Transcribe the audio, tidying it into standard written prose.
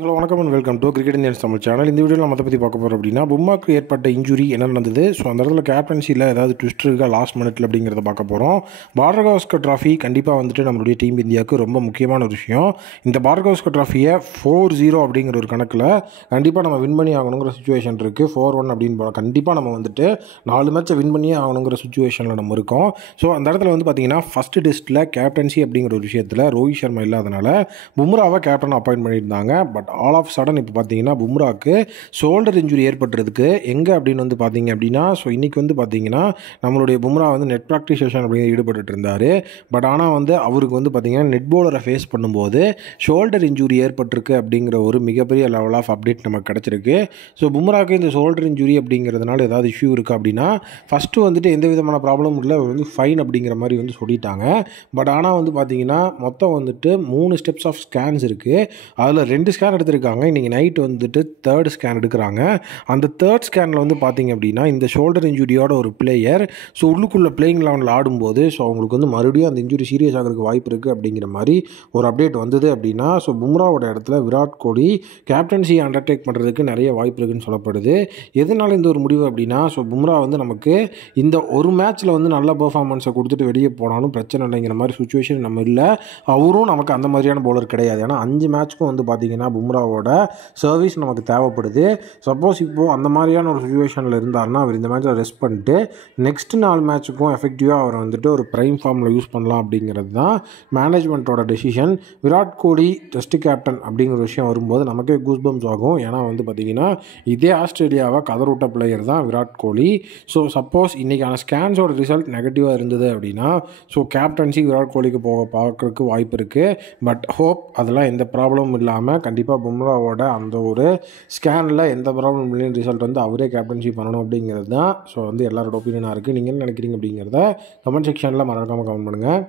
Hello வணக்கம் and welcome to cricket Indians Tamil channel. இந்த வீடியோவில் நம்ம அதை பற்றி பார்க்க போகிறோம் அப்படின்னா, பும்ராக்கு ஏற்பட்ட இன்ஜுரி என்ன நடந்தது, ஸோ அந்த இடத்துல கேப்டன்சியில் ஏதாவது ட்விஸ்ட் இருக்கா லாஸ்ட் மினிட்ல அப்படிங்கிறத பார்க்க போகிறோம். பார்டர் ட்ராஃபி கண்டிப்பாக வந்துட்டு நம்மளுடைய டீம் இந்தியாவுக்கு ரொம்ப முக்கியமான ஒரு விஷயம். இந்த பார்டர் ட்ராஃபியை 4-0 அப்படிங்கிற ஒரு கணக்கில் கண்டிப்பாக நம்ம வின் பண்ணி ஆகணுங்கிற சுச்சுவேஷன் இருக்குது. 4-1 அப்படின்னு கண்டிப்பாக நம்ம வந்துட்டு 4 மேட்சை வின் பண்ணியே ஆகணுங்கிற சுச்சுவேஷனில் நம்ம இருக்கோம். ஸோ அந்த இடத்துல வந்து பார்த்திங்கன்னா ஃபஸ்ட்டு டெஸ்ட்டில் கேப்டன்சி அப்படிங்கிற ஒரு விஷயத்தில் ரோஹித் சர்மா இல்லாதனால பும்ராவை கேப்டன் அப்பாயின்ட் பண்ணியிருந்தாங்க. பட் ஆல் ஆஃப் சடன் இப்போ பார்த்தீங்கன்னா பும்ராக்கு ஷோல்டர் இன்ஜுரி ஏற்பட்டுறதுக்கு எங்கே அப்படின்னு வந்து பார்த்தீங்க அப்படின்னா, ஸோ இன்றைக்கி வந்து பார்த்தீங்கன்னா நம்மளுடைய பும்ரா வந்து நெட் ப்ராக்டிஸ் செஷன் அப்படிங்கிற ஈடுபட்டு இருந்தார். பட் ஆனால் வந்து அவருக்கு வந்து பார்த்தீங்கன்னா நெட் பவுலரை ஃபேஸ் பண்ணும்போது ஷோல்டர் இன்ஜுரி ஏற்பட்டிருக்கு அப்படிங்கிற ஒரு மிகப்பெரிய லெவல் ஆஃப் அப்டேட் நமக்கு கிடச்சிருக்கு. ஸோ பும்ராக்கு இந்த ஷோல்டர் இன்ஜுரி அப்படிங்கிறதுனால ஏதாவது இஷ்யூ இருக்குது அப்படின்னா, ஃபஸ்ட்டு வந்துட்டு எந்த விதமான ப்ராப்ளமும் இல்லை, வந்து ஃபைன் அப்படிங்கிற மாதிரி வந்து சொல்லிட்டாங்க. பட் ஆனால் வந்து பார்த்தீங்கன்னா மொத்தம் வந்துட்டு 3 ஸ்டெப்ஸ் ஆஃப் ஸ்கேன்ஸ் இருக்குது. அதில் 2 ஸ்கேன் எடுத்திருக்காங்க. இன்றைக்கி நைட் வந்துட்டு 3rd ஸ்கேன் எடுக்கிறாங்க. அந்த 3rd ஸ்கேனில் வந்து பார்த்திங்க அப்படின்னா இந்த ஷோல்டர் இன்ஜுரியோட ஒரு பிளேயர் ஸோ உள்ளுக்குள்ளே பிளேயிங் லெவனில் ஆடும்போது ஸோ அவங்களுக்கு வந்து மறுபடியும் அந்த இன்ஜுரி சீரியஸ் ஆகிறதுக்கு வாய்ப்பு இருக்குது அப்படிங்கிற மாதிரி ஒரு அப்டேட் வந்தது அப்படின்னா, ஸோ பும்ராவோட இடத்துல விராட் கோலி கேப்டன்சி அண்டர்டேக் பண்ணுறதுக்கு நிறைய வாய்ப்பு இருக்குன்னு சொல்லப்படுது. எதனால இந்த ஒரு முடிவு அப்படின்னா, ஸோ பும்ரா வந்து நமக்கு இந்த ஒரு மேட்ச்சில் வந்து நல்ல பெர்ஃபார்மன்ஸை கொடுத்துட்டு வெளியே போனாலும் பிரச்சனை இல்லைங்கிற மாதிரி சுச்சுவேஷன் நம்ம இல்லை. அவரும் நமக்கு அந்த மாதிரியான பவுலர் கிடையாது. ஏன்னா 5 மேட்ச்க்கும் வந்து பார்த்திங்கன்னா பும்ராவோட சர்வீஸ் நமக்கு தேவைப்படுது. சப்போஸ் இப்போது அந்த மாதிரியான ஒரு சுச்சுவேஷனில் இருந்தார்னா அவர் இந்த மேட்ச்சில் ரெஸ்ட் பண்ணிட்டு நெக்ஸ்ட் 4 மேட்ச்சுக்கும் எஃபெக்டிவாக அவர் வந்துட்டு ஒரு ப்ரைம் ஃபார்மில் யூஸ் பண்ணலாம் அப்படிங்கிறது தான் மேனேஜ்மெண்ட்டோட decision. Virat Kohli test captain அப்படிங்கிற விஷயம் வரும்போது நமக்கே கூஸ்பம்ஸ் ஆகும். ஏன்னா வந்து பார்த்திங்கன்னா இதே ஆஸ்திரேலியாவை கதறவிட்ட பிளேயர் தான் விராட் கோலி. ஸோ சப்போஸ் இன்றைக்கான ஸ்கேன்ஸோட ரிசல்ட் நெகட்டிவாக இருந்தது அப்படின்னா ஸோ கேப்டன்சி விராட் கோலிக்கு போக பார்க்குறதுக்கு வாய்ப்பு இருக்குது. பட் ஹோப் அதெல்லாம் எந்த ப்ராப்ளமும் இல்லாமல் கண்டிப்பாக பும்ராவோட அந்த ஒரு ஸ்கேனில் எந்த ப்ராப்ளம் இல்லைன்னு ரிசல்ட் வந்து அவரே கேப்டன்ஷிப் பண்ணணும் அப்படிங்கிறது தான் ஸோ வந்து எல்லாரோட ஒப்பீனியனாக இருக்குது. நீங்கள் என்ன நினைக்கிறீங்க அப்படிங்கிறத கமெண்ட் செக்ஷனில் மறக்காமல் கமெண்ட் பண்ணுங்கள்.